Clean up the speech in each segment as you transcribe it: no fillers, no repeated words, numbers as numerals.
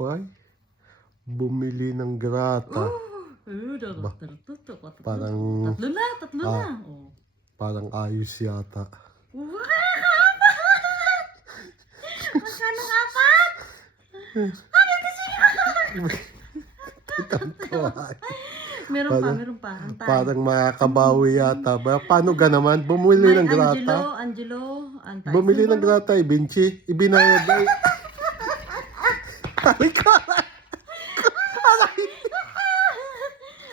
Why? Bumili ng grata. Ba, parang, Tatlo na. Oh. parang ayos yata. Magkano apat? Meron pa. Antay. Parang makakabawi yata. Paano ka naman? Bumili ng grata. Angelo, antay. Bumili ng grata, Vinci. Ibinayad na. Ay, karay!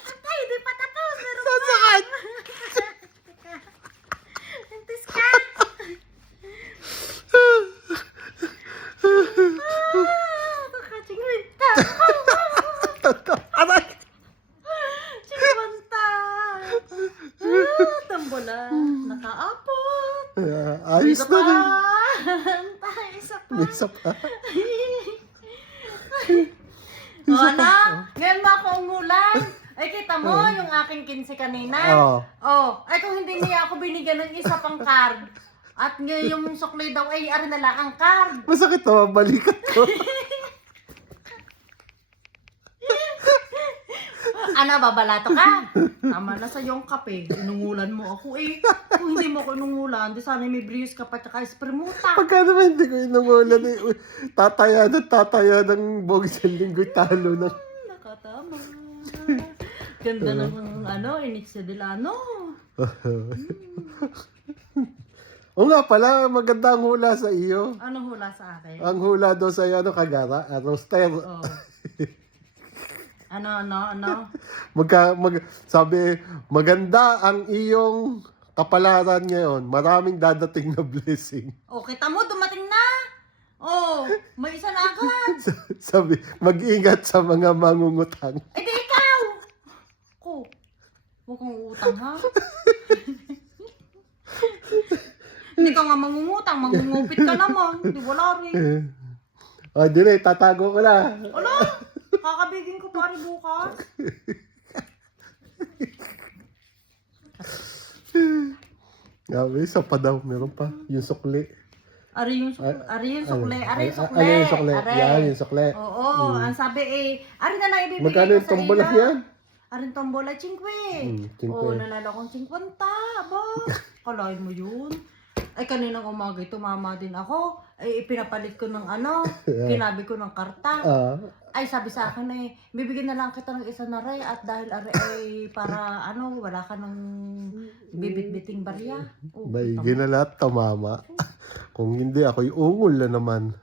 Antay, di pa tapos. Meron pa. Saan? Antis ka. Kakachingwinta. Aray! Chingwanta. Tambola. Nakaapot. Ayos na rin. Antay, isa pa. May isa pa. O anak, ngayon mo ako umulan. Ay kita mo yung aking 15 kanina. Ay kung hindi niya ako binigyan ng isa pang card. At ngayon yung sukli daw ay ari na lang ang card. Masakit na, balikat ko. Ano, babalato ka? Tama na sa yung kape. Inungulan mo ako eh. Kung hindi mo ako inungulan, di sana may brius ka pa tsaka espremuta. Pagka naman hindi ko inungulan eh. Tataya ng buong isang linggo talo na. Nakatama. Ganda ng Inicia Delano. O nga pala, maganda ang hula sa iyo. Anong hula sa akin? Ang hula daw sa iyo, kagara? Roaster. Oh. Ano? Sabi, maganda ang iyong kapalaran ngayon. Maraming dadating na blessing. Oh, kita mo, dumating na. Oh, may isa na agad. Sabi, mag-ingat sa mga mangungutang. Eh, di ikaw. Ko, huwag kang utang ha. Hindi ka nga mangungutang, mangungupit ka naman. Di wala rin. O, dire, tatago ko na. Ala, kakabigin ko pare bukas. Grabe, isa pa daw. Meron pa. Yung sukli. Ari yung sukle. Ano yung sukli? Yan, yung sukli. Oo, ang sabi ari na lang ibibigay Magkano yung ko sa tombola iyo. yan? Aring tombola, 50. 50. Oo, nanalo kong 50. Aba, kalain mo yun. Ay, kaninang umaga tumama din ako. Ay, ipinapalit ko ng kinabi ko ng karta. Ay, sabi sa akin bibigyan na lang kita ng isa na ray at dahil ay para wala ka ng bibit-biting barya. Oh, May ginalat, tamama. Kung hindi, ako'y ungol na naman.